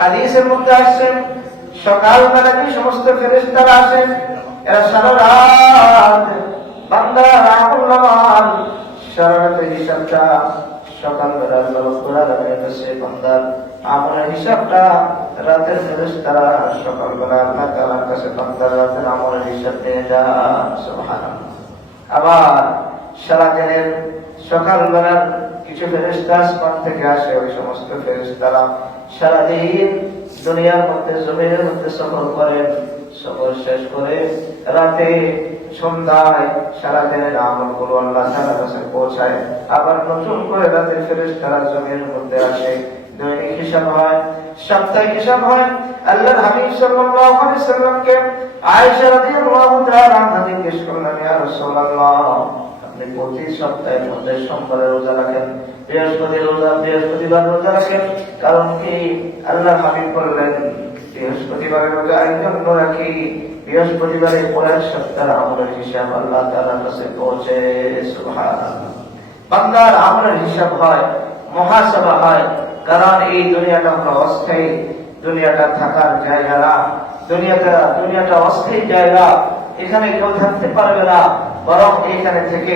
হাদিসের মধ্যে আসছে সকালবেলা যে সমস্ত ফেরেশতারা আসেন এরা সারা রাত বান্দার আমল সারা রাতের হিসাবটা সকালবেলা আল্লাহ রাব্বুল আলামিনের কাছে বান্দার আমলের হিসাবটা রাতের ফেরেশতারা সকালবেলা আল্লাহ তাআলার কাছে বান্দার রাতের আমলের হিসাব নিয়ে যান। সুবহানাল্লাহ। আবার সারা দিনের সকালবেলার কিছু ফেরেশতা আসমান থেকে আসে, ওই সমস্ত ফেরেশতারা সারাদিন দুনিয়ার মধ্যে জমিনের মধ্যে সফর করেন, সফর শেষ করে রাতে সন্ধ্যায় সারাদিনের আমলগুলো আল্লাহ তাআলার কাছে পৌঁছায়। আবার নতুন করে রাতের ফেরেশতারা জমিনের মধ্যে আসে, দৈনিক হিসাব হয়, সাপ্তাহিক হিসাব হয়। আল্লাহর হাবিব সাল্লাল্লাহু আলাইহি সাল্লামকে আয়েশা রাদিয়াল্লাহু তাআলা আনহা জিজ্ঞেস করলেন, ইয়া রাসূলুল্লাহ, আপনি প্রতি সপ্তাহের মধ্যে সোমবারে রোজা রাখেন, বৃহস্পতিবার রোজা রাখেন, কারণ কি? আল্লাহর হাবিব বললেন, বৃহস্পতিবারের রোজা এই জন্য রাখি, বৃহস্পতিবারের পরের সপ্তাহের আমলের হিসাব আল্লাহ তাআলার কাছে পৌঁছে। সুবহানাল্লাহ। বান্দার আমলের হিসাব হয়, মুহাসাবা হয়, কারণ এই দুনিয়াটা হলো অস্থায়ী, দুনিয়াটা থাকার জায়গা না, দুনিয়াটা অস্থায়ী জায়গা, এখানে কেউ থাকতে পারবে না, বরং এখানে থেকে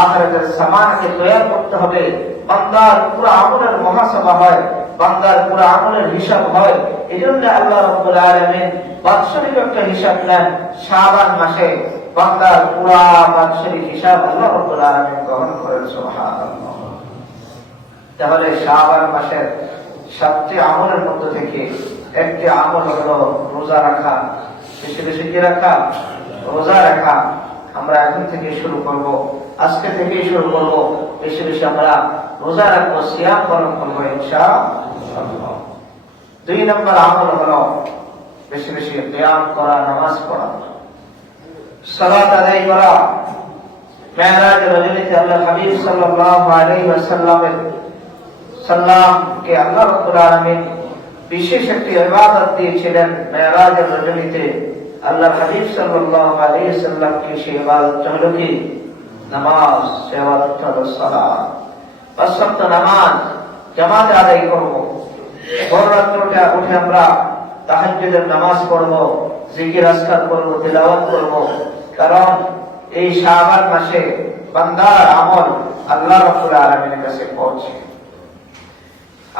আখিরাতের সামানকে তৈরি করতে হবে। বান্দার পুরো আমলের মুহাসাবা হয়, বান্দার পুরো আমলের হিসাব হয়। এজন্য আল্লাহ রাব্বুল আলামিন বাৎসরিক একটা হিসাব নেন শাবান মাসে, বান্দার পুরো বাৎসরিক হিসাব আল্লাহ রাব্বুল আলামিন গ্রহণ করেন। সুবহানাল্লাহ। তাহলে শাবান মাসের 7টি আমলের মধ্য থেকে একটি আমল হলো রোজা রাখা। বেশি বেশি কি রাখা? রোজা রাখা। আমরা এখন থেকে শুরু করব, আজকে থেকেই শুরু করব, বেশি বেশি আমরা রোজা রাখবো, সিয়াম পালন করবো ইনশাআল্লাহ। 2 নম্বর আমল হলো বেশি বেশি কিয়াম করা, নামাজ পড়া, সালাত আদায় করা। মেরাজের রাজনীতি আল্লাহর হাবিব সাল্লাল্লাহু আলাইহি ওয়াসাল্লামকে আল্লাহ রাব্বুল আলামিন বিশেষ একটি ইবাদত দিয়েছিলেন। মেরাজের রাজনীতিতে আল্লাহর হাবিব সাল্লাল্লাহু আলাইহি ওয়াসাল্লামকে সেই ইবাদতটা হলো কি? নামাজ। সেই ইবাদতটা হলো সালাত। 5 ওয়াক্ত নামাজ জামাতে আদায় করব। ভোর রাত্রে উঠে আমরা তাহাজ্জুদের নামাজ পড়ব, জিকির আজকার করব, তিলাওয়াত করব, কারণ এই শাবান মাসে বান্দার আমল আল্লাহ রাব্বুল আলামিনের কাছে পৌঁছে।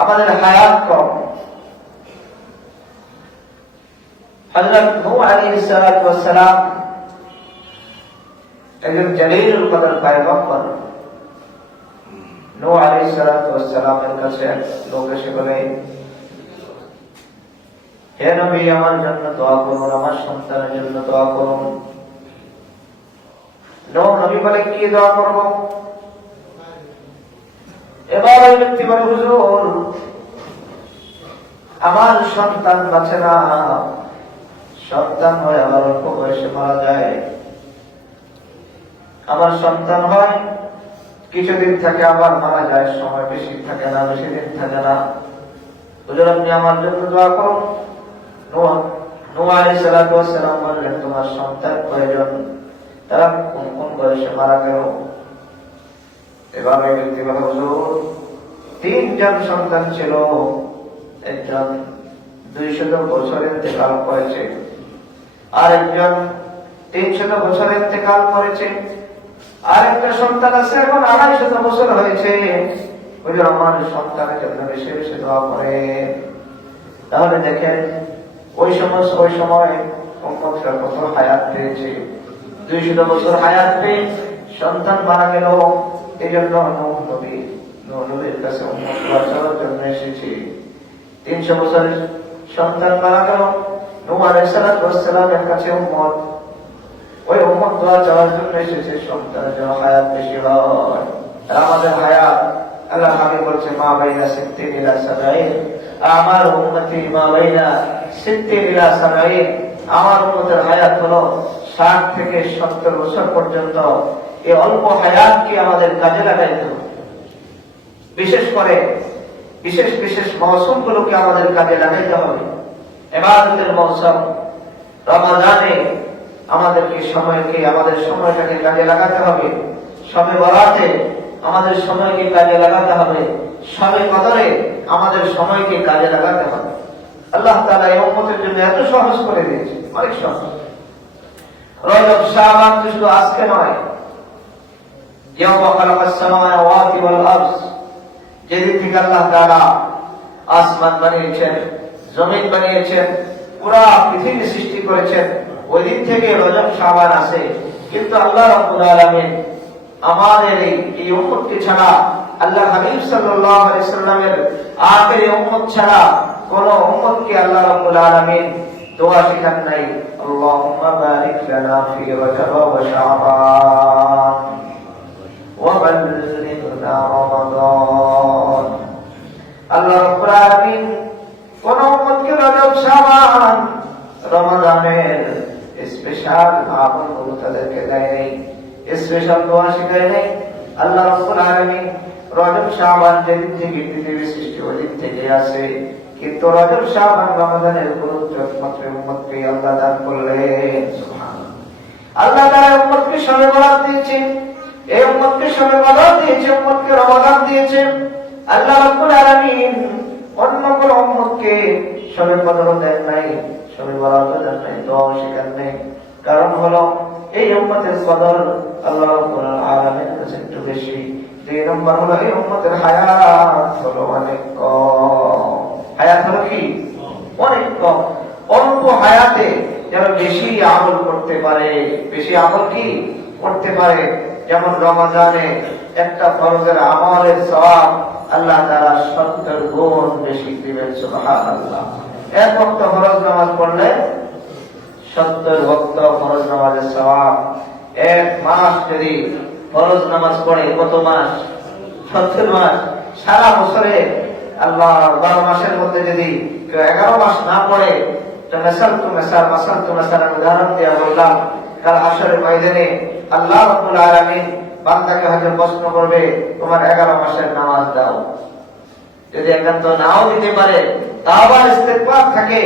আমাদের হায়াত কম। হযরত নূহ আলাইহিস সালাতু ওয়াস সালাম একজন জলিলুল কদর পয়গম্বর। নূহ আলাইহিস সালাতু ওয়াস সালামের কাছে লোক এসে বলে, হে নবী, আমার জন্য দোয়া করুন, আমার সন্তানের জন্য দোয়া করুন। নূহ নবী বলে, কি দোয়া করব? এবার ওই ব্যক্তি বলে, হুজুর, আমার সন্তান বাঁচে না, সন্তান হয় আবার অল্প বয়সে মারা যায়। আমার সন্তান হয়, কিছুদিন থাকে আবার মারা যায়, সময় বেশি থাকে না, বেশি দিন থাকে না। হুজুর, আপনি আমার জন্য দোয়া করুন। নূহ আলাইহিস সালাতু ওয়াস সালাম বললেন, তোমার সন্তান কয়জন? তারা কোন কোন বয়সে মারা গেল? এবার ওই ব্যক্তি বলে, হুজুর, 3 জন সন্তান ছিল। একজন 200 বছর ইন্তেকাল করেছে, আর একজন 300 বছর ইন্তেকাল করেছে, আর একটা সন্তান আছে এখন 250 বছর হয়েছে। হুজুর, আমার সন্তানের জন্য বেশি বেশি দোয়া করে। তাহলে দেখেন ওই সময় উম্মতরা কত হায়াত পেয়েছে। 200 বছর হায়াত পেয়ে সন্তান মারা গেল। এই জন্য নূহ নবীর কাছে উম্মত বাঁচানোর জন্য এসেছে। 300 বছরের সন্তান মারা গেল, নূহ আলাইহিস সালামের কাছে উম্মত, ওই উম্মত দোয়া চাওয়ার জন্য এসেছে সন্তানের জন্য হায়াত বেশি হয়। আর আমাদের হায়াত আল্লাহ হাবিব বলছে, মা বাইনা 60 ইলা 70। আমার উম্মতি মা বাইনা 60 ইলা 70। আমার উম্মতের হায়াত হলো 60 থেকে 70 বছর পর্যন্ত। এই অল্প হায়াতকে আমাদের কাজে লাগাইতে হবে। বিশেষ করে বিশেষ মৌসুমগুলোকে আমাদের কাজে লাগাইতে হবে। ইবাদতের মৌসুম রমাদানে আমাদের সময়টাকে কাজে লাগাতে হবে। শবে বরাতে আমাদের সময়কে কাজে লাগাতে হবে। শবে কদরে আমাদের সময়কে কাজে লাগাতে হবে। আল্লাহ তাআলা এই উম্মতের জন্য এত সহজ করে দিয়েছে, অনেক সহজ। রজব শাবান শুধু আজকে নয়, ইয়াওমা খালাকাস সামাওয়াতি ওয়াল আরদ, যেদিন থেকে আল্লাহ তাআলা আসমান বানিয়েছেন, জমিন বানিয়েছেন, পুরা পৃথিবী সৃষ্টি করেছেন, ওই দিন থেকে রজব শাবান আছে। কিন্তু আল্লাহ রাব্বুল আলামিন আমাদের এই উম্মতকে ছাড়া, আল্লাহ হাবিব সাল্লাল্লাহু আলাইহি সাল্লামের আখেরি উম্মত ছাড়া কোন উম্মতকে আল্লাহ রাব্বুল আলামিন দোয়া শেখান নাই, আল্লাহুম্মা বারিক লানা ফি রজব ওয়া শাবান ওয়া বাল্লিগনা রমাদান। আল্লাহ রাব্বুল আলামিন কোন উম্মতকে রজব, শাবান, রমাদানের স্পেশাল আমলগুলো তাদেরকে দেয় নাই, স্পেশাল দোয়া শেখায় নাই। আল্লাহ রাব্বুল আলামিন রজব শাবান যেদিন থেকে পৃথিবী সৃষ্টি ওই দিন থেকে আছে, কিন্তু রজব শাবান রমাদানের গুরুত্ব একমাত্র উম্মতকে আল্লাহ দান করলেন। সুবহানাল্লাহ। আল্লাহ তাআলা উম্মতকে শবে বরাত দিয়েছেন, এই উম্মতকে শবে বরাত দিয়েছে, উম্মতকে রমাদান দিয়েছেন। আল্লাহ রাব্বুল আলামিন অন্য কোন উম্মতকে শবে কদর দেন নাই, শবে বরাত দেন নাই, দোয়া শেখান নাই। কারণ হলো এই উম্মতের কদর আল্লাহ রাব্বুল আলামিনের কাছে একটু বেশি। দুই নম্বর হলো এই উম্মতের হায়াত হলো অনেক কম। হায়াত হলো কি? অনেক কম। অল্প হায়াতে যেন বেশি আমল করতে পারে, বেশি আমল কি করতে পারে। যেমন রমাদানে একটা ফরজের আমলের সওয়াব আল্লাহ তাআলা 70 গুণ বেশি দিবেন। সুবহানাল্লাহ। এক ওয়াক্ত ফরজ নামাজ পড়লে 70 ওয়াক্ত ফরজ নামাজের সওয়াব। এক মাস যদি ফরজ নামাজ পড়ে, কত মাস? 70 মাস। সারা বছরে আল্লাহ 12 মাসের মধ্যে যদি 11 মাস না পড়ে, তো মাসাল উদাহরণ দিয়ে বললাম, কাল হাশরের ময়দানে আল্লাহ রাব্বুল আলামিন বান্দাকে হয়তো প্রশ্ন করবে, তোমার 11 মাসের নামাজ দাও। যদি একান্ত নাও দিতে পারে, তাওবার ইস্তেগফার থাকে,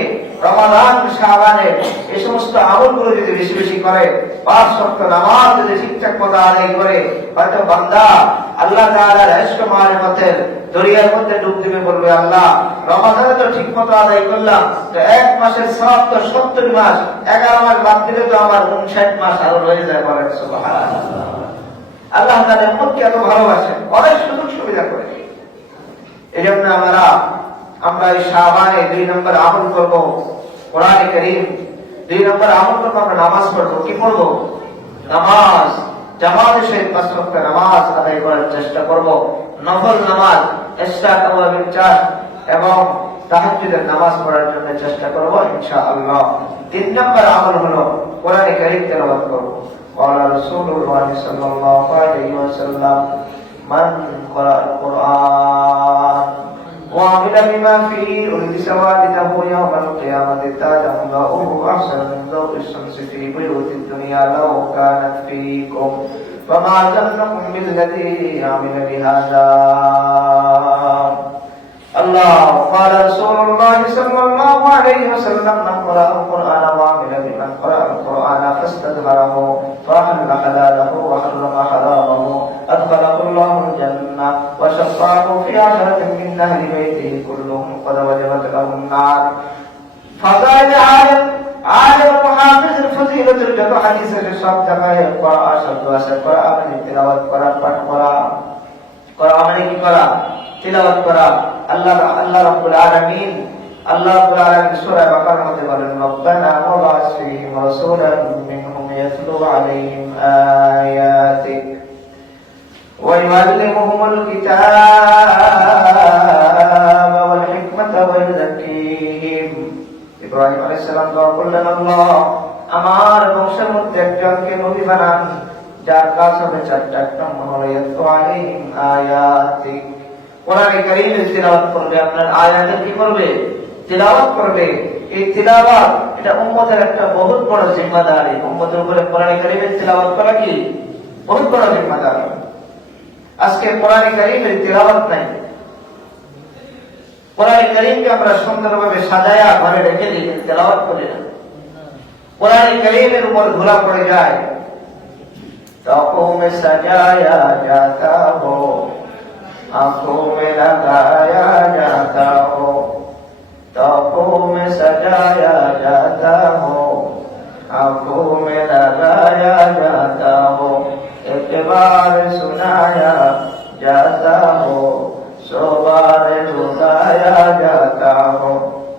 রমাদান শাবানে এই সমস্ত আমলগুলো যদি বেশি বেশি করে, 5 ওয়াক্ত নামাজ যদি ঠিকঠাক মতো আদায় করে, হয়তো বান্দা আল্লাহ তাআলার ইশক মারিফতের দরিয়ার মধ্যে ডুব দিবে, বলবে আল্লাহ রমাদানে তো ঠিক মতো আদায় করলাম, তো এক মাসের সওয়াব তো 70 মাস, 11 মাস বাদ দিলে তো আমার 59 মাস আরো রয়ে যায়। বলেন সুবহানাল্লাহ। আল্লাহ তাআলা উম্মতকে এত ভালোবাসেন, অনেক সুযোগ সুবিধা করে। এজন্য আমরা এই শাবানে 2 নম্বর আমল করব কোরআনে কারীম, 2 নম্বর আমল করব আমরা নামাজ পড়ব। কি পড়ব? নামাজ। জামাতের সহিত 5 ওয়াক্ত নামাজ আদায় করার চেষ্টা করব। নফল নামাজ, ইশরাক ওয়া বিরকাত এবং তাহাজ্জুদের নামাজ পড়ার জন্য চেষ্টা করব ইনশাআল্লাহ। 3 নম্বর আমল হলো কোরআনে কারীম তেলাওয়াত করব। قال رسول الله صلى الله عليه وسلم من قرأ القرآن وعمل بما فيه ألبس والده يوم القيامة تاجا ضوءه أحسن من ضوء الشمس في بيوت الدنيا لو كانت فيكم فما ظنكم بالذي عمل بهذا الله. قال رسول الله صلى الله عليه وسلم من قرأ القرآن وعمل بمن قرأ القرآن فاستظهره فأحل حلاله وحرم حرامه أدخله الله الجنة وشفعه في 10 من أهل بيته كلهم قد وجبت له النار. فضائل عالم محافظ الفضيلة الجد حديث الشاب جمعه قرأ شد وشد قرأ من التلاوة قرأ پڑھ قرأ من کی قرأ তিলাওয়াত করা। আল্লাহ রাব্বুল আলামিন সূরা বাকারার মধ্যে বলেন, রব্বানা ওয়াবা'স ফীহিম রাসূলান মিনহুম ইয়াতলু আলাইহিম আয়াতিক ওয়া ইউআল্লিমুহুমুল কিতাবা ওয়াল হিকমাতা ওয়া ইউযাক্কিহিম। ইব্রাহিম আলাইহিস সালাম দোয়া করলেন, আল্লাহ আমার বংশের মধ্যে একজনকে নবী বানান যার কাজ হবে 4টা। এক নম্বর হলো ইয়াতলু আলাইহিম আয়াতিক, কোরআনে কারীমের তিলাওয়াত করবে, আপনার আয়াতের কি করবে? তিলাওয়াত করবে। এই তিলাওয়াত এটা উম্মতের একটা বহুত বড় জিম্মাদারি। উম্মতের উপরে কোরআনে কারীমের তিলাওয়াত করা কি বহুত বড় জিম্মাদারি। আজকে কোরআনে কারীমের তিলাওয়াত নাই। কোরআনে কারীমকে আমরা সুন্দরভাবে সাজায়া ঘরে রেখে দিই, তিলাওয়াত করি না। কোরআনে কারীমের উপর ধুলা পড়ে যায়, তখন সাজায়া যাতা হো, आंखों में लगाया जाता हो, तौबों में में सजाया जाता हो, आंखों में लगाया जाता हो, एक बार सुनाया जाता हो, 100 बार रुलाया जाता हो,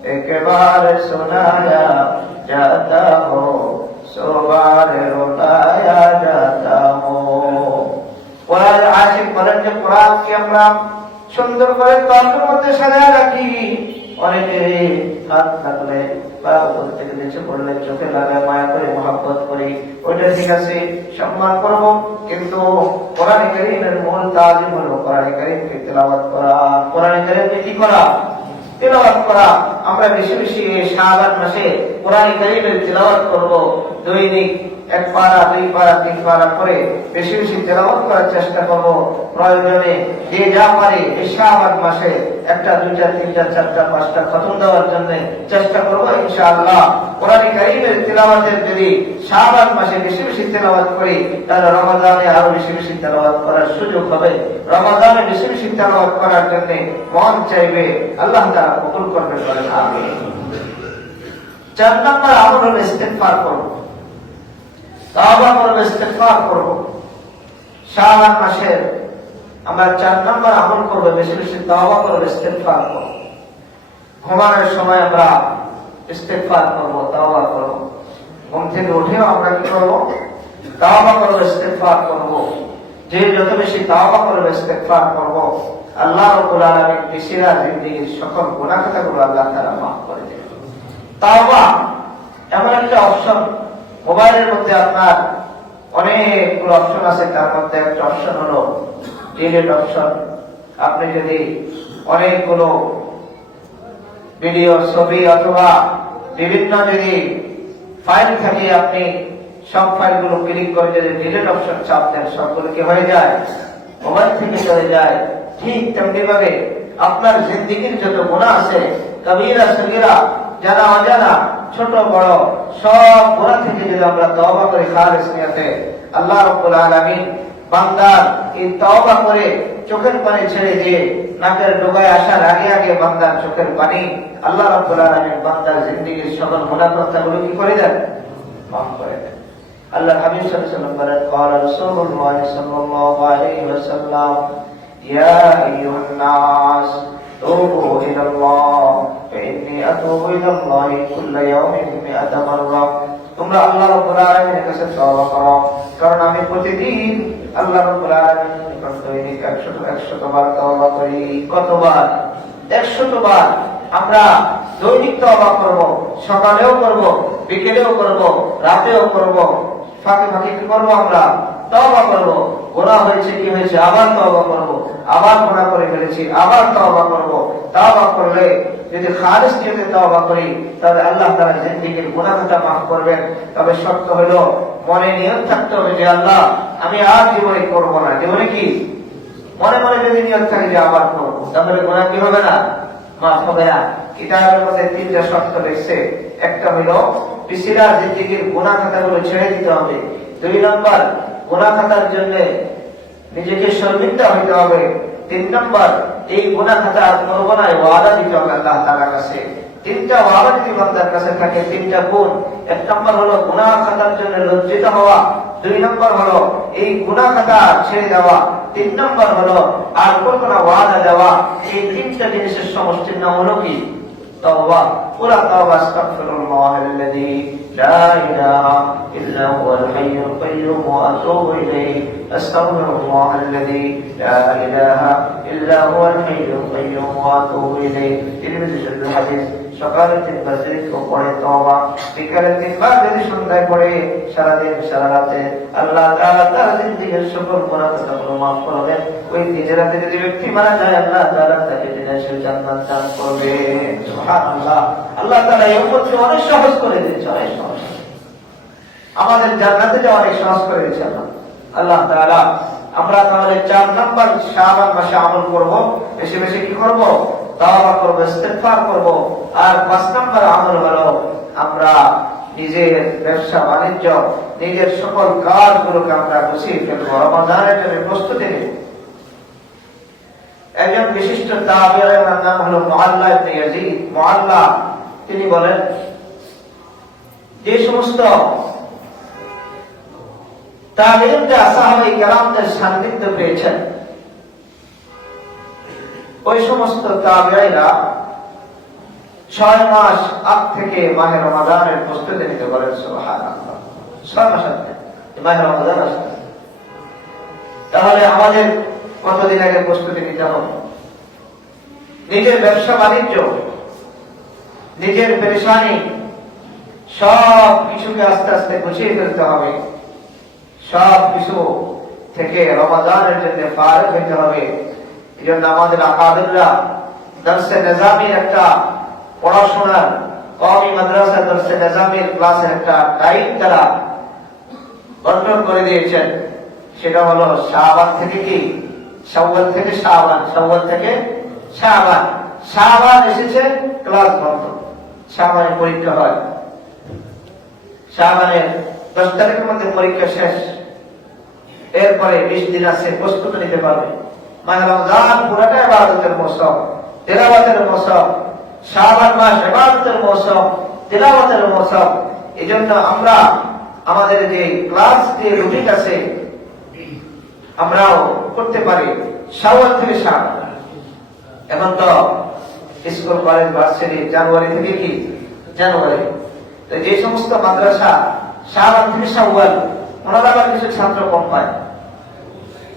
एक बार सुनाया जाता हो, 100 बार रुलाया जाता हो। কোরআন আশিক বলেন যে কোরআনকে আমরা সুন্দর করে তর্কের মধ্যে সাজায় রাখি। অনেকে হাত থাকলে বা উপর থেকে নিচে পড়লে চোখে লাগায় মায়া করে মহব্বত করি, ওইটা ঠিক আছে, সম্মান করব, কিন্তু কোরআন কারীমের মূল তাজিম হলো কোরআন কারীমকে তেলাওয়াত করা। কোরআন কারীমকে কি করা? তেলাওয়াত করা। আমরা বেশি বেশি শাবান মাসে কোরআন কারীমের তেলাওয়াত করব। দৈনিক 1 পারা 2 পারা 3 পারা করে বেশি বেশি তেলাওয়াত করার চেষ্টা করব। প্রয়োজনে যে যা পারে এই শাবান মাসে 1টা 2টা 3টা 4টা 5টা খতম দেওয়ার জন্য চেষ্টা করব ইনশাআল্লাহ। কোরআন কারীমের তেলাওয়াতের যদি শাবান মাসে বেশি বেশি তেলাওয়াত করি, তাহলে রমাদানে আরো বেশি বেশি তেলাওয়াত করার সুযোগ হবে। রমাদানে বেশি বেশি তেলাওয়াত করার জন্য মন চাইবে, আল্লাহ তাআলা কবুল করবেন, বলেন আমিন। 4 নম্বর আমল হলো ইস্তিগফার করব, তওবা করব, ইস্তিগফার করব। শাবান মাসের আমরা 4 নম্বর আমল করব, বেশি বেশি তওবা করব, ইস্তিগফার করব। ঘুমানোর সময় আমরা ইস্তিগফার করব, তওবা করব। ঘুম থেকে উঠেও আমরা কি করব? তওবা করব, ইস্তিগফার করব। যে যত বেশি তওবা করবে, ইস্তিগফার করব, আল্লাহ রাব্বুল আলামিন পিছিয়ে জিন্দেগীর সকল গুনাহ খাতাগুলো আল্লাহ তাআলা মাফ করে দেবেন। তওবা এমন একটা অপশন, মোবাইলের মধ্যে আপনার অনেকগুলো অপশন আছে, তার মধ্যে একটা অপশন হলো ডিলিট অপশন। আপনি যদি অনেকগুলো ভিডিও, ছবি অথবা বিভিন্ন যদি ফাইল থাকে, আপনি সব ফাইলগুলো ক্লিক করে যদি ডিলিট অপশন চাপ দেন, সবগুলো কি হয়ে যায়? মোবাইল থেকে চলে যায়। ঠিক তেমনি ভাবে আপনার জিন্দেগীর যত গুনাহ আছে, কবিরা সগীরা, জানা অজানা, ছোট বড়, সব গুনাহ থেকে যদি আমরা তওবা করি খালিস নিয়তে, আল্লাহ রাব্বুল আলামিন বান্দার এই তওবা করে চোখের পানি ছেড়ে দিয়ে নাকের ডগায় আসার আগে আগে বান্দার চোখের পানি আল্লাহ রাব্বুল আলামিন বান্দার জিন্দেগীর সকল গুনাহ কথাগুলো কি করে দেন? মাফ করে দেন। আল্লাহ হাবিব সাল্লাল্লাহু আলাইহি ওয়াসাল্লাম বলেন, قال رسول الله صلى الله عليه وسلم يا أيها الناس توبوا إلى الله فإني أتوب إلى الله كل يوم 100 مرة। তোমরা আল্লাহ রাব্বুল আলামিনের কাছে তওবা করো, কারণ আমি প্রতিদিন আল্লাহ রাব্বুল আলামিনের নিকট দৈনিক 100 বার তওবা করি। কতবার? 100 বার। আমরা দৈনিক তওবা করব, সকালেও করব, বিকেলেও করব, রাতেও করব। ফাঁকে ফাঁকে কি করব? আমরা তওবা করব। গুনাহ হয়েছে, কি হয়েছে, আবার তওবা করব। আবার গুনাহ করে ফেলেছি, আবার তওবা করব। তওবা করলে যদি খালিস নিয়তে তওবা করি, তাহলে আল্লাহ তাআলা জিন্দেগীর গুনাহটা মাফ করবেন। তবে শর্ত হলো মনে নিয়ত থাকতে হবে যে আল্লাহ আমি আর জীবনে করব না। জীবনে কি মনে মনে যদি নিয়ত থাকে যে আবার করব, তাহলে গুনাহ কি হবে না? মাফ হবে না। কিতাবের মধ্যে 3টা শর্ত লিখছে। একটা হলো পিছিয়ে জিন্দেগীর গুনাহ খাতাগুলো ছেড়ে দিতে হবে। 2 নম্বর, গুনাহ খাতার জন্য নিজেকে শর্মিন্দা হইতে হবে। 3 নম্বর, এই গুনাহ খাতা আর করব না, ওয়াদা দিতে হবে আল্লাহ তাআলার কাছে। 3টা ওয়াদা যদি বান্দার কাছে থাকে, 3টা গুণ। 1 নম্বর হলো গুনাহ খাতার জন্য লজ্জিত হওয়া। 2 নম্বর হলো এই গুনাহ খাতা ছেড়ে দেওয়া। 3 নম্বর হলো আর কোনো ওয়াদা দেওয়া। এই 3টা জিনিসের সমষ্টির নাম হলো কি? তওবা। পুরা তওবা। আস্তাগফিরুল্লাহাল্লাযী লা ইলাহা ইল্লা হুয়াল হাইয়ুল কাইয়্যুম ওয়া আতুবু ইলাইহি। আস্তাগফিরুল্লাহাল্লাযী লা ইলাহা ইল্লা হুয়াল হাইয়ুল কাইয়্যুম ওয়া আতুবু ইলাইহি। তিরমিজি শরীফের হাদিস। সকালে 3 বার যদি কেউ পড়ে তওবা, বিকালে 3 বার যদি সন্ধ্যায় পড়ে, সারাদিন সারা রাতে আল্লাহ তাআলা তার জিন্দেগীর সকল গুনাহ খাতাগুলো মাফ করবেন। ওই দিনের রাতে যদি ব্যক্তি মারা যায়, আল্লাহ তাআলা তাকে জান্নাতুল জান্নাত দান করবেন। সুবহানাল্লাহ। আল্লাহ তাআলা এই উম্মতকে অনেক সহজ করে দিয়েছে, অনেক সহজ। আমাদের জান্নাতে যাওয়া অনেক সহজ করে দিয়েছে আল্লাহ তাআলা। আমরা তাহলে 4 নম্বর শাবান মাসে আমল করব, বেশি বেশি কি করব? তওবা করব, ইস্তিগফার করব। আর 5 নম্বর আমল হলো আমরা নিজের ব্যবসা বাণিজ্য, নিজের সকল কাজগুলোকে আমরা গুছিয়ে ফেলবো, রমাদানের জন্য প্রস্তুতি নেব। একজন বিশিষ্ট তাবেঈর নাম হলো মুআল্লা ইবনে ইয়াজিদ। মুআল্লা তিনি বলেন যে সমস্ত তাবেঈনরা সাহাবায়ে কেরামদের সান্নিধ্য পেয়েছেন, ওই সমস্ত তাবেঈরা 6 মাস আগ থেকে মাহে রমাদানের প্রস্তুতি নিতে পারেন। সুবহানাল্লাহ, 6 মাস আগে মাহে রমাদান আসছে। তাহলে আমাদের কতদিন আগে প্রস্তুতি নিতে হবে? নিজের ব্যবসা বাণিজ্য, নিজের পেরেশানি সব কিছুকে আস্তে আস্তে গুছিয়ে ফেলতে হবে। সব কিছু থেকে রমাদানের জন্য ফারেগ হতে হবে। এই জন্য আমাদের আকাদেররা দরসে নিজামির একটা পড়াশোনার কওমি মাদ্রাসা দরসে নিজামির ক্লাসের একটা টাইম তারা বন্টন করে দিয়েছেন। সেটা হলো শাবান থেকে কি শাওয়াল থেকে শাবান, শাওয়াল থেকে শাবান। শাবান এসেছে ক্লাস বন্ধ, শাবানের পরীক্ষা হয়, শাবানের 10 তারিখের মধ্যে পরীক্ষা শেষ। এরপরে 20 দিন আছে, প্রস্তুতি নিতে পারবে। মাহে রমজান পুরাটা ইবাদতের মৌসুম, তিলাওয়াতের মৌসুম। শাবান মাস ইবাদতের মৌসুম, তিলাওয়াতের মৌসুম। এজন্য আমরা আমাদের যে ক্লাস যে রুটিন আছে আমরাও করতে পারি শাওয়াল থেকে শাবান। এখন তো স্কুল কলেজ ভার্সিটি জানুয়ারি থেকে কি জানুয়ারি, তো যে সমস্ত মাদ্রাসা শাবান থেকে শাওয়াল, ওনারা আবার কিছু ছাত্র কম পায়।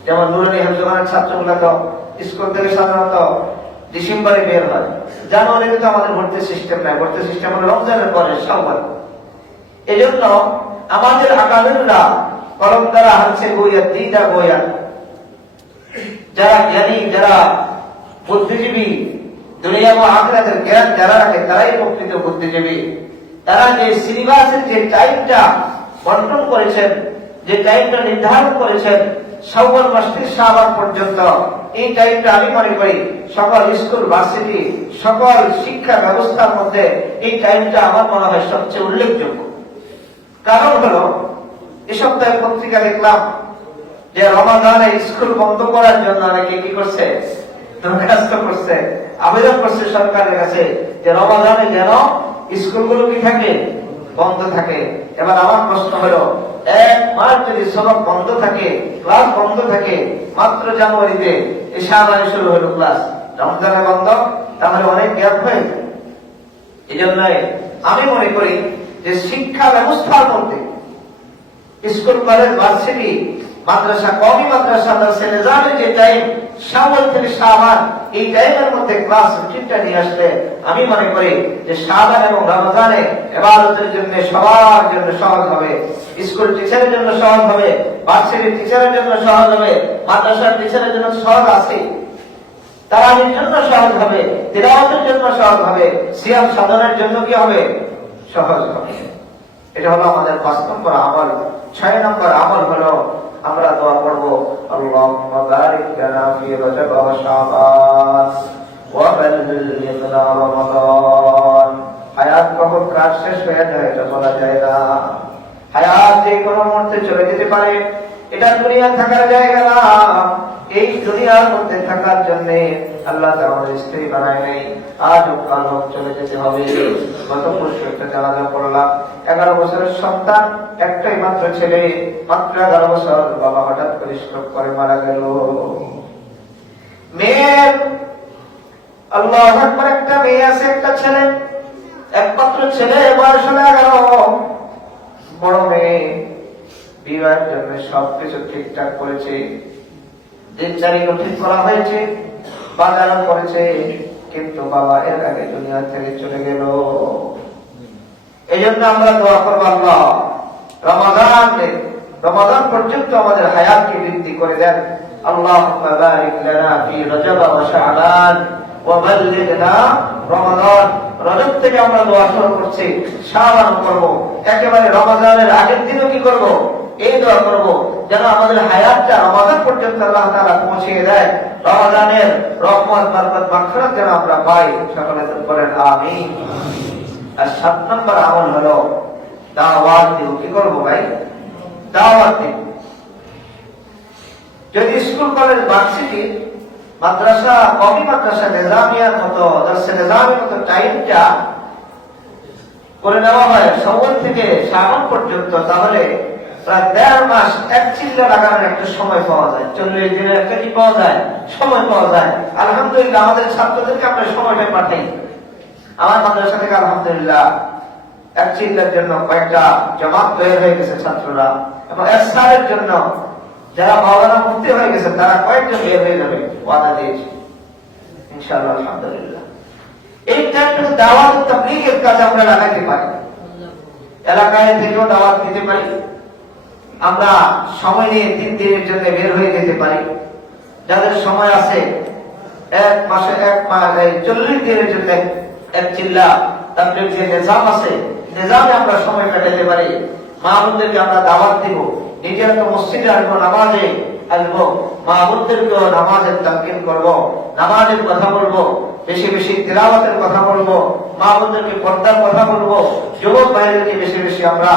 যেমন নুরানি হেফজখানার ছাত্রগুলো তো স্কুল থেকে সাধারণত ডিসেম্বরে বের হয়, জানুয়ারিতে তো আমাদের ভর্তি সিস্টেম নাই। ভর্তি সিস্টেম হলো রমজানের পরে শাওয়াল। এই জন্য আমাদের আকাদেররা কলম দ্বারা হাতে বইয়া দিদা বইয়া, যারা জ্ঞানী, যারা বুদ্ধিজীবী, দুনিয়া ও আখিরাতের জ্ঞান যারা রাখে তারাই প্রকৃত বুদ্ধিজীবী। তারা যে সিলেবাসের যে টাইমটা বন্টন করেছেন, যে টাইমটা নির্ধারণ করেছেন শাওয়াল মাস থেকে শাবান পর্যন্ত, এই টাইমটা আমি মনে করি সকল স্কুল ভার্সিটি সকল শিক্ষা ব্যবস্থার মধ্যে এই টাইমটা আমার মনে হয় সবচেয়ে উল্লেখযোগ্য। কারণ হলো এ সপ্তাহে পত্রিকা দেখলাম যে রমাদানে স্কুল বন্ধ করার জন্য অনেকে কি করছে, দরখাস্ত করছে, আবেদন করছে সরকারের কাছে যে রমাদানে যেন স্কুলগুলো কি থাকে, বন্ধ থাকে। এবার আমার প্রশ্ন হলো, 1 মাস যদি সবক বন্ধ থাকে, ক্লাস বন্ধ থাকে, মাত্র জানুয়ারিতে এই শাবানে শুরু হলো ক্লাস, রমজানে বন্ধ, তাহলে অনেক গ্যাপ হয়ে যায়। এই জন্য আমি মনে করি যে শিক্ষা ব্যবস্থার মধ্যে স্কুল কলেজ ভার্সিটি মাদ্রাসা কওমি মাদ্রাসা দরসে নিজামের যে টাইম শাওয়াল থেকে শাবান, এই টাইমের মধ্যে ক্লাস রুটিনটা নিয়ে আসলে আমি মনে করি যে শাবান এবং রমজানে ইবাদতের জন্য সবার জন্য সহজ হবে। স্কুল টিচারের জন্য সহজ হবে, ভার্সিটি টিচারের জন্য সহজ হবে, মাদ্রাসার টিচারের জন্য সহজ আছে, তারাবির জন্য সহজ হবে, তিলাওয়াতের জন্য সহজ হবে, সিয়াম সাধনের জন্য কি হবে, সহজ হবে। এটা হলো আমাদের 5 নম্বর আমল। 6 নম্বর আমল হলো আমরা দোয়া করব, আল্লাহুম্মা বারিক লানা ফি রজব ওয়া শাবান ওয়া বাল্লিগনা রমাদান। হায়াত কখন কাজ শেষ হয়ে যায় এটা বলা যায় না। হায়াত যে কোনো মুহূর্তে চলে যেতে পারে, এটা দুনিয়া থাকার জায়গা না। এই দুনিয়ার মধ্যে থাকার জন্য আল্লাহ আমাদের স্ত্রী বানায় নাই, আজ হোক কাল হোক চলে যেতে হবে। গত পরশু একটা জানাজা পড়লাম, 11 বছরের সন্তান, একটাই মাত্র ছেলে, মাত্র 11 বছর, বাবা হঠাৎ করে স্ট্রোক করে মারা গেল। মেয়ের আল্লাহু আকবার একটা মেয়ে আছে, একটা ছেলে, একমাত্র ছেলে, বয়স হলো 11। বড় মেয়ে বিবাহের জন্য সবকিছু ঠিকঠাক করেছে, দিন তারিখও ঠিক করা হয়েছে, বাজারও করেছে, কিন্তু বাবা এর আগে দুনিয়া থেকে চলে গেল। এই জন্য আমরা দোয়া করবো, আল্লাহ রমাদান পর্যন্ত আমাদের হায়াতকে বৃদ্ধি করে দেন। আল্লাহুম্মা বারিক লানা ফি রজব ওয়া শাবান ওয়া বাল্লিগনা রমাদান। রজব থেকে আমরা দোয়া শুরু করছি, শাবান করব, একেবারে রমাদানের আগের দিনও কি করব, এই দোয়া করব যেন আমাদের হায়াতটা রমাদান পর্যন্ত আল্লাহ তাআলা পৌঁছিয়ে দেয়। রমাদানের রহমত, বরকত, মাগফিরাত যেন আমরা পাই। সকলে বলেন আমিন। আর 7 নম্বর আমল হলো দাওয়াত দিব। কি করব ভাই? দাওয়াত দিব। যদি স্কুল কলেজ ভার্সিটি মাদ্রাসা কওমি মাদ্রাসা নিজামিয়ার মতো দরসে নিজামের মতো টাইমটা করে নেওয়া হয় শাওয়াল থেকে শাবান পর্যন্ত, তাহলে প্রায় 1.5 মাস এক চিল্লা লাগানোর একটা সময় পাওয়া যায়, 40 দিনের একটা কি পাওয়া যায়, সময় পাওয়া যায়। আলহামদুলিল্লাহ আমাদের ছাত্রদেরকে আমরা সময়টা পাঠাই। আমার মাদ্রাসা থেকে আলহামদুলিল্লাহ এক চিল্লার জন্য কয়েকটা জামাত তৈরি হয়ে গেছে ছাত্ররা, এবং এক সালের জন্য যারা মাওলানা মুফতি হয়ে গেছে তারা কয়েকজন বের হয়ে যাবে ওয়াদা দিয়েছে ইনশাআল্লাহ। আলহামদুলিল্লাহ এই টাইমটুকু দাওয়াত তাবলীগের কাজে আমরা লাগাইতে পারি, এলাকায় থেকেও দাওয়াত দিতে পারি, আমরা সময় নিয়ে 3 দিনের জন্য বের হয়ে যেতে পারি। যাদের সময় আছে 1 মাসে 1 মাস 40 দিনের জন্য এক চিল্লা তাবলীগ যে নিজাম আছে নিজামে আমরা সময় কাটাতে পারি। মা বোনদেরকে আমরা দাওয়াত দিব, নিজেরা তো মসজিদে আসবো, নামাজে আসবো, মা বোনদেরকেও নামাজের তালকিন করবো, নামাজের কথা বলবো, বেশি বেশি তিলাওয়াতের কথা বলবো, মা বোনদেরকে পর্দার কথা বলবো, যুবক ভাইদেরকে বেশি বেশি আমরা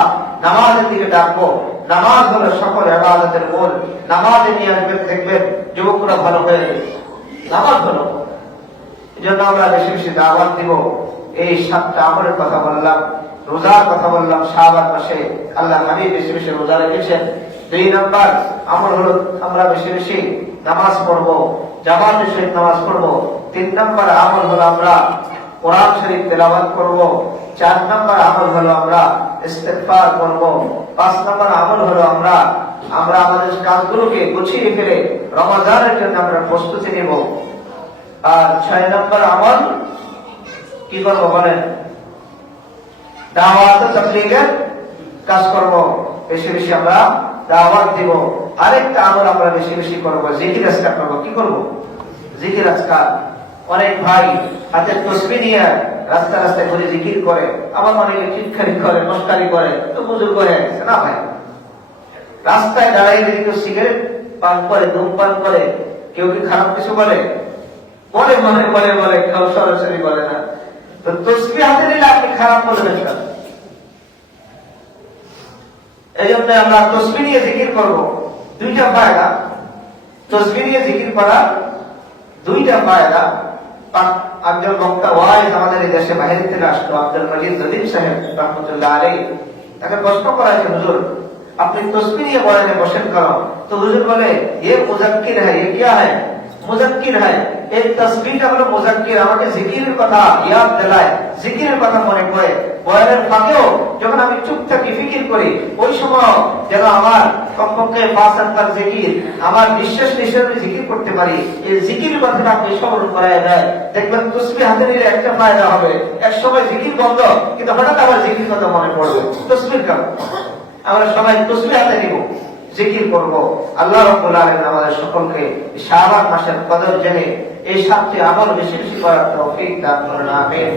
নামাজের দিকে ডাকবো। নামাজ হলো সকল ইবাদতের মূল। নামাজে নিয়ে আসবেন, দেখবেন যুবকরা ভালো হয়ে গেছে। নামাজ হলো, এই জন্য আমরা বেশি বেশি দাওয়াত দিব। এই 7টা আমলের কথা বললাম, রোজার কথা বললাম। শাবান মাসে আল্লাহ হাবিব বেশি বেশি রোজা রেখেছেন। 2 নম্বর আমল হলো আমরা বেশি বেশি নামাজ পড়বো, জামাতের সহিত নামাজ পড়বো। 3 নম্বর আমল হলো আমরা কোরআন শরীফ তেলাওয়াত করব। 4 নম্বর আমল হলো আমরা ইস্তিগফার করব। 5 নম্বর আমল হলো আমরা আমাদের কাজগুলোকে গুছিয়ে ফেলে রমজানের জন্য আমরা প্রস্তুতি নেব। আর 6 নম্বর আমল কি করবো বলেন? দাওয়াত তাবলীগের কাজ করব, বেশি বেশি আমরা দাওয়াত দিব। আরেকটা আমল আমরা বেশি বেশি করব, জিকির আজকার করব। কি করব? জিকির আজকার। অনেক ভাই হাতে তসবিহ নিয়ে রাস্তা রাস্তায় ঘুরে জিকির করে, আবার অনেকে টিটকারি করে, মস্কারি করে, তো বুজুর্গ হয়ে গেছে না ভাই। রাস্তায় দাঁড়িয়ে যদি কেউ সিগারেট পান করে, ধূমপান করে, কেউ কি খারাপ কিছু বলে? বলে মনে বলে বলে, কেউ সরাসরি বলে না। তো তসবিহ হাতে নিলে আপনি খারাপ বলবেন না। এই জন্য আমরা তসবিহ নিয়ে জিকির করবো। 2টা ফায়দা তসবিহ নিয়ে জিকির করার, 2টা ফায়দা। একজন বক্তা ওয়াইজ আমাদের এই দেশে বাইরে থেকে আসলো, আব্দুল মজিদ জলিল সাহেব রহমতুল্লাহ আলাইহি। তাকে প্রশ্ন করা হয়েছে, হুজুর আপনি তসবিহ নিয়ে বয়ানে বসেন কেন? তো হুজুর বলে, ये मुज़क्किर है। ये क्या है? मुज़क्किर है। এই তসবিহটা হলো মুযাক্কির, আমাকে জিকিরের কথা ইয়াদ দিলায়, জিকিরের কথা মনে করে। বয়ানের ফাঁকেও যখন আমি চুপ থাকি, ফিকির করি, ওই সময় যেন আমার কমপক্ষে 5 ঘন্টার জিকির, আমার নিঃশ্বাস নিঃশ্বাস জিকির করতে পারি। এই জিকিরের কথাটা আপনি স্মরণ করায় দেয়, দেখবেন তসবিহ হাতে নিলে একটা ফায়দা হবে। এক সময় জিকির বন্ধ, কিন্তু হঠাৎ আবার জিকির কথা মনে পড়বে। তসবিহর কারণে আমরা সবাই তসবিহ হাতে নিব, জিকির করব। আল্লাহ রাব্বুল আলামিন আমাদের সকলকে শাবান মাসের কদর জেনে এই 7টি আমল বেশি বেশি করার তৌফিক দান করুন। আমিন।